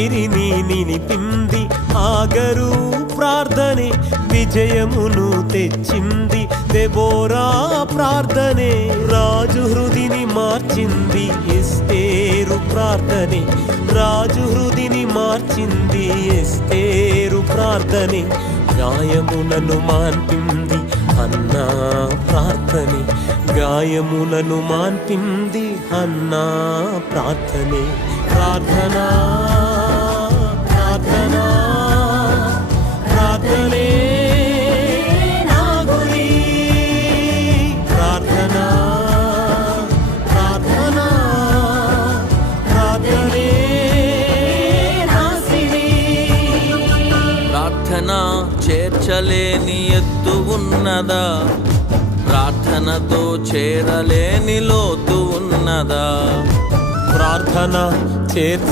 ఊపిరిని నిలిపింది. ఆగరు ప్రార్థనే విజయమును తెచ్చింది. దెబోరా ప్రార్థనే రాజు హృదిని మార్చింది. ఎస్తేరు ప్రార్థనే రాజు హృదిని మార్చింది. ఎస్తేరు ప్రార్థనే గాయములను మాన్పింది. అన్నా ప్రార్థనే గాయములను మాన్పింది. అన్నా ప్రార్థనే ప్రార్థనా ప్రార్థనా ప్రార్థనే నా గురి. ప్రార్థనా ప్రార్థనా ప్రార్థనే నా సిరి. ప్రార్థన చేర్చలేని ఎత్తు ఉన్నదా? ప్రార్థనతో చేరలేని లోతు ఉన్నదా? ప్రార్థన చేర్చ